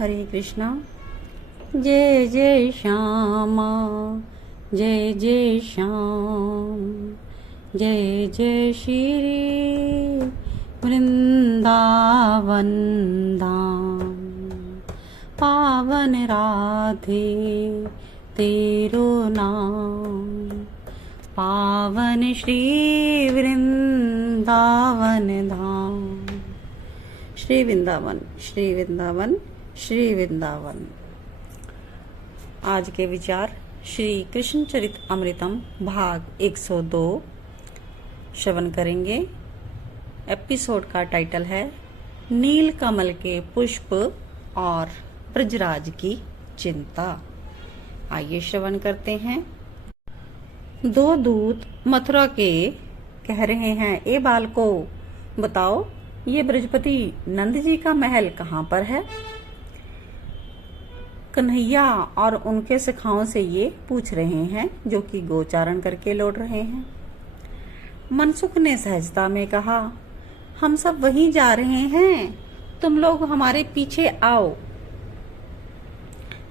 हरे कृष्णा। जय जय श्यामा, जय जय श्याम, जय जय श्री वृंदावन धाम। पावन राधे तेरो नाम, पावन श्री वृंदावन धाम। श्री वृंदावन, श्री वृंदावन, श्री वृंदावन। आज के विचार श्री कृष्ण चरित अमृतम भाग 102 श्रवण करेंगे। एपिसोड का टाइटल है नील कमल के पुष्प और ब्रजराज की चिंता। आइए श्रवण करते हैं। दो दूत मथुरा के कह रहे हैं, ए बालको बताओ, ये ब्रजपति नंद जी का महल कहाँ पर है? कन्हैया और उनके सखाओं से ये पूछ रहे हैं, जो कि गोचारण करके लौट रहे हैं। मनसुख ने सहजता में कहा, हम सब वहीं जा रहे हैं, तुम लोग हमारे पीछे आओ।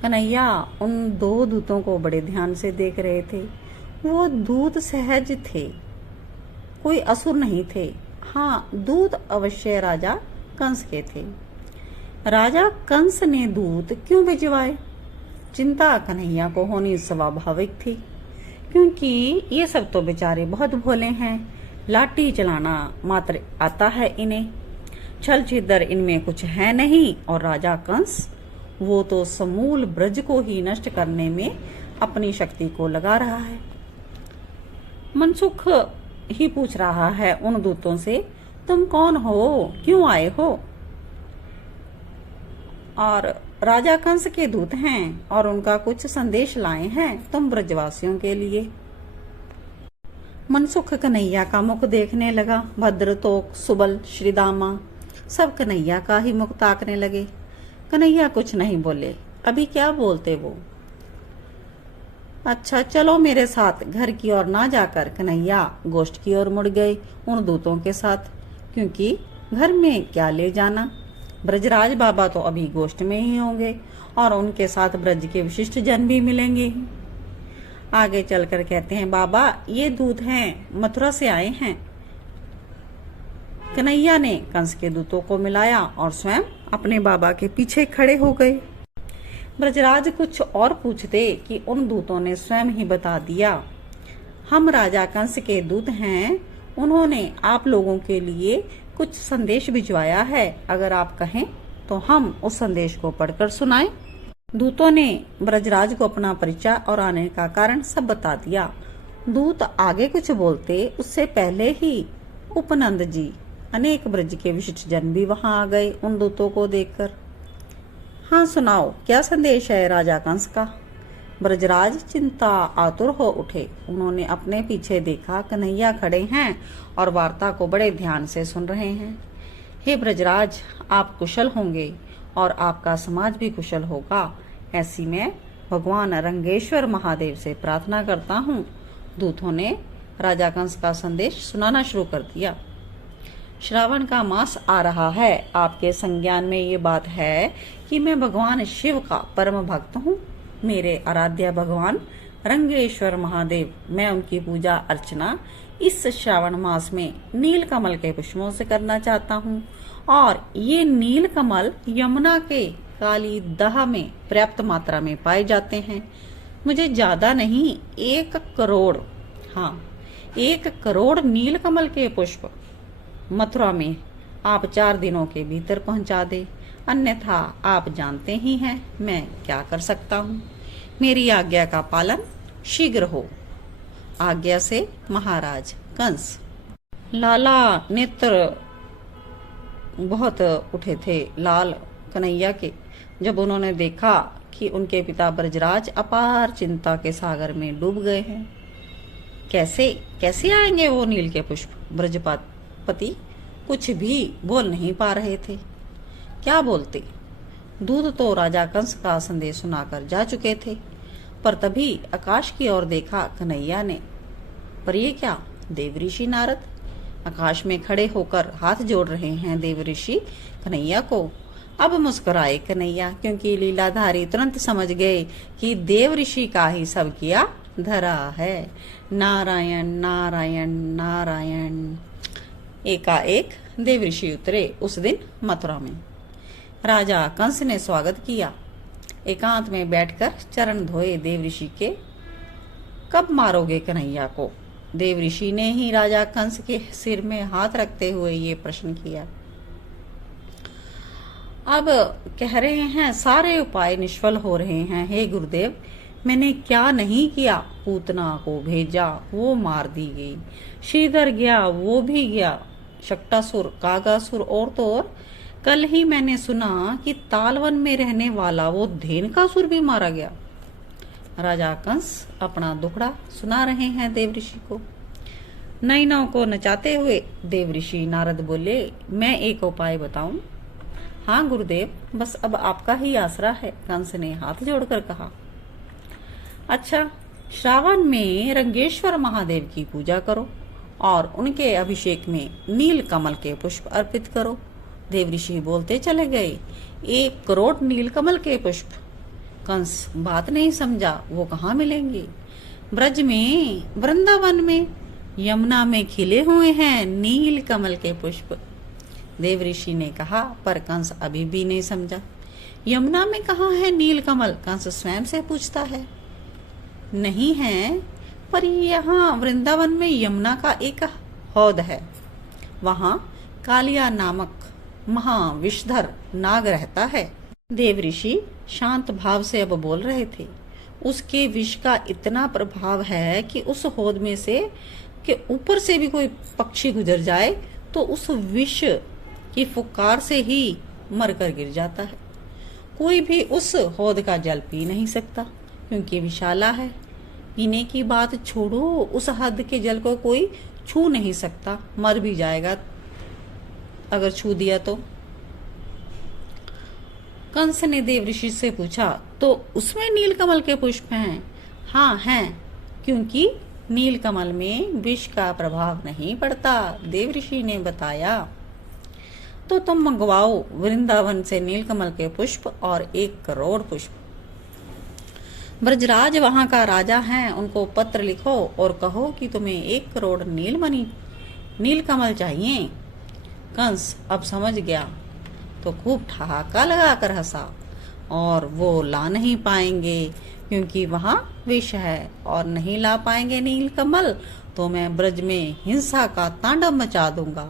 कन्हैया उन दो दूतों को बड़े ध्यान से देख रहे थे। वो दूत सहज थे, कोई असुर नहीं थे। हाँ, दूत अवश्य राजा कंस के थे। राजा कंस ने दूत क्यों भिजवाए? चिंता कन्हैया को होनी स्वाभाविक थी, क्योंकि ये सब तो बेचारे बहुत भोले हैं। लाठी चलाना मात्र आता है इन्हें, छल छिद्र इनमें कुछ है नहीं। और राजा कंस, वो तो समूल ब्रज को ही नष्ट करने में अपनी शक्ति को लगा रहा है। मनसुख ही पूछ रहा है उन दूतों से, तुम कौन हो, क्यों आए हो? और राजा कंस के दूत हैं और उनका कुछ संदेश लाए हैं तुम ब्रजवासियों के लिए। मनसुख कन्हैया का मुख देखने लगा। भद्र तोक सुबल श्रीदामा सब कन्हैया का ही मुख ताकने लगे। कन्हैया कुछ नहीं बोले। अभी क्या बोलते वो? अच्छा चलो मेरे साथ। घर की ओर ना जाकर कन्हैया गोष्ठ की ओर मुड़ गए उन दूतों के साथ, क्योंकि घर में क्या ले जाना। ब्रजराज बाबा तो अभी गोष्ठ में ही होंगे और उनके साथ ब्रज के विशिष्ट जन भी मिलेंगे। आगे चलकर कहते हैं, बाबा ये दूत हैं, मथुरा से आए हैं। कन्हैया ने कंस के दूतों को मिलाया और स्वयं अपने बाबा के पीछे खड़े हो गए। ब्रजराज कुछ और पूछते कि उन दूतों ने स्वयं ही बता दिया, हम राजा कंस के दूत हैं, उन्होंने आप लोगों के लिए कुछ संदेश भिजवाया है। अगर आप कहें तो हम उस संदेश को पढ़कर सुनाएं। दूतों ने ब्रजराज को अपना परिचय और आने का कारण सब बता दिया। दूत आगे कुछ बोलते उससे पहले ही उपनंद जी, अनेक ब्रज के विशिष्ट जन भी वहां आ गए उन दूतों को देखकर। हाँ सुनाओ, क्या संदेश है राजा कंस का? ब्रजराज चिंता आतुर हो उठे। उन्होंने अपने पीछे देखा, कन्हैया खड़े हैं और वार्ता को बड़े ध्यान से सुन रहे हैं। हे ब्रजराज, आप कुशल होंगे और आपका समाज भी कुशल होगा, ऐसी मैं भगवान रंगेश्वर महादेव से प्रार्थना करता हूँ। दूतों ने राजा कंस का संदेश सुनाना शुरू कर दिया। श्रावण का मास आ रहा है। आपके संज्ञान में ये बात है कि मैं भगवान शिव का परम भक्त हूँ। मेरे आराध्य भगवान रंगेश्वर महादेव, मैं उनकी पूजा अर्चना इस श्रावण मास में नील कमल के पुष्पों से करना चाहता हूँ। और ये नील कमल यमुना के काली दह में पर्याप्त मात्रा में पाए जाते हैं। मुझे ज्यादा नहीं, 1 करोड़, हाँ 1 करोड़ नील कमल के पुष्प मथुरा में आप 4 दिनों के भीतर पहुंचा दे, अन्यथा आप जानते ही हैं मैं क्या कर सकता हूँ। मेरी आज्ञा का पालन शीघ्र हो। आज्ञा से महाराज कंस। लाला नेत्र बहुत उठे थे लाल कन्हैया के, जब उन्होंने देखा कि उनके पिता ब्रजराज अपार चिंता के सागर में डूब गए हैं। कैसे कैसे आएंगे वो नील के पुष्प? ब्रजपति कुछ भी बोल नहीं पा रहे थे। क्या बोलते? दूत तो राजा कंस का संदेश सुनाकर जा चुके थे, पर तभी आकाश की ओर देखा कन्हैया ने। पर ये क्या? देवऋषि नारद आकाश में खड़े होकर हाथ जोड़ रहे हैं देवऋषि कन्हैया को। अब मुस्कुराए कन्हैया, क्योंकि लीलाधारी तुरंत समझ गए कि देव ऋषि का ही सब किया धरा है। नारायण नारायण नारायण। एकाएक देव ऋषि उतरे उस दिन मथुरा में। राजा कंस ने स्वागत किया। एकांत में बैठकर चरण धोए देव ऋषि के। कब मारोगे कन्हैया को? देव ऋषि ने ही राजा कंस के सिर में हाथ रखते हुए ये प्रश्न किया। अब कह रहे हैं सारे उपाय निष्फल हो रहे हैं। हे गुरुदेव, मैंने क्या नहीं किया। पूतना को भेजा, वो मार दी गई। श्रीधर गया, वो भी गया। शक्टासुर, कागासुर और तो और कल ही मैंने सुना कि तालवन में रहने वाला वो धेनुकासुर भी मारा गया। राजा कंस अपना दुखड़ा सुना रहे हैं देव ऋषि को। नैनों को नचाते हुए देव ऋषि नारद बोले, मैं एक उपाय बताऊं? हाँ गुरुदेव, बस अब आपका ही आसरा है। कंस ने हाथ जोड़कर कहा। अच्छा, श्रावण में रंगेश्वर महादेव की पूजा करो और उनके अभिषेक में नील कमल के पुष्प अर्पित करो। देव ऋषि बोलते चले गए, 1 करोड़ नील कमल के पुष्प। कंस बात नहीं समझा, वो कहाँ मिलेंगे? ब्रज में, वृंदावन में, यमुना में खिले हुए हैं नील कमल के पुष्प। देव ऋषि ने कहा, पर कंस अभी भी नहीं समझा। यमुना में कहाँ है नील कमल? कंस स्वयं से पूछता है। नहीं है, पर यहाँ वृंदावन में यमुना का एक हौद है। वहाँ कालिया नामक महाविषधर नाग रहता है। देव ऋषि शांत भाव से अब बोल रहे थे। उसके विष का इतना प्रभाव है कि उस हौद में से के ऊपर से भी कोई पक्षी गुजर जाए तो उस विष की फुकार से ही मरकर गिर जाता है। कोई भी उस हौद का जल पी नहीं सकता, क्योंकि विषाला है। पीने की बात छोड़ो, उस हद के जल को कोई छू नहीं सकता, मर भी जाएगा अगर छू दिया तो। कंस ने देव ऋषि से पूछा, तो उसमें नीलकमल के पुष्प हैं? हाँ हैं, क्योंकि नीलकमल में विष का प्रभाव नहीं पड़ता, देव ऋषि ने बताया। तो तुम मंगवाओ वृंदावन से नीलकमल के पुष्प और 1 करोड़ पुष्प। ब्रजराज वहां का राजा है, उनको पत्र लिखो और कहो कि तुम्हें 1 करोड़ नीलकमल चाहिए। कंस अब समझ गया तो खूब ठहाका लगाकर हंसा। और वो ला नहीं पाएंगे, क्योंकि वहां विष है, और नहीं ला पाएंगे नीलकमल तो मैं ब्रज में हिंसा का तांडव मचा दूंगा।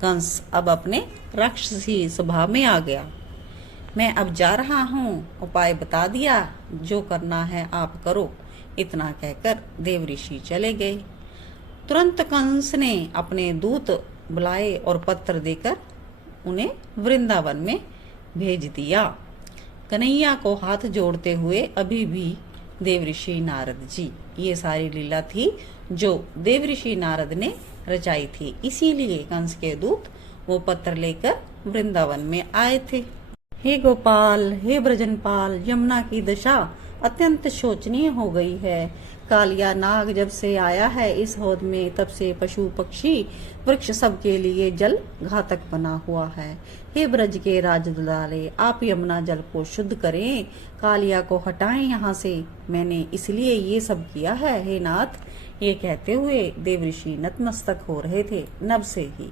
कंस अब अपने राक्षसी स्वभाव में आ गया। मैं अब जा रहा हूँ, उपाय बता दिया, जो करना है आप करो। इतना कहकर देव ऋषि चले गए। तुरंत कंस ने अपने दूत बुलाए और पत्र देकर उन्हें वृंदावन में भेज दिया। कन्हैया को हाथ जोड़ते हुए अभी भी देव ऋषि नारद जी। ये सारी लीला थी जो देव ऋषि नारद ने रचाई थी। इसीलिए कंस के दूत वो पत्र लेकर वृंदावन में आए थे। हे गोपाल, हे ब्रजनपाल, यमुना की दशा अत्यंत शोचनीय हो गई है। कालिया नाग जब से आया है इस हौद में, तब से पशु पक्षी वृक्ष सब के लिए जल घातक बना हुआ है। हे ब्रज के राजदुलारे, आप यमुना जल को शुद्ध करें, कालिया को हटाएं यहाँ से। मैंने इसलिए ये सब किया है हे नाथ। ये कहते हुए देव ऋषि नतमस्तक हो रहे थे नभ से ही।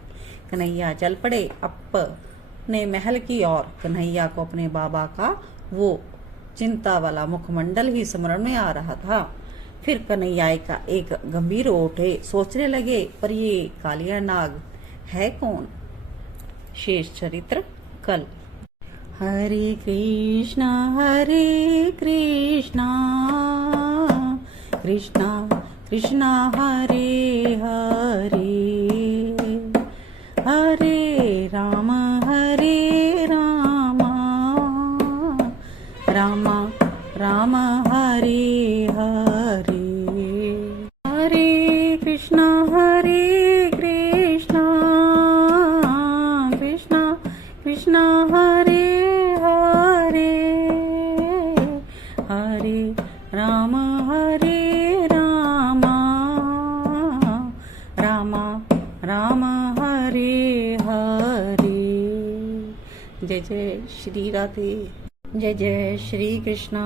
कन्हैया चल पड़े अपने महल की ओर। कन्हैया को अपने बाबा का वो चिंता वाला मुखमंडल ही स्मरण में आ रहा था। फिर कन्हैया का एक गंभीर ओठे सोचने लगे, पर ये कालिया नाग है कौन? शेष चरित्र कल। हरे कृष्णा कृष्णा कृष्णा हरे हरे, हरे राम राम राम हरे हरे। हरे कृष्णा कृष्णा कृष्णा हरे हरे, हरे राम राम राम हरे हरे। जय जय जय श्री राधे, जय जय श्री कृष्णा।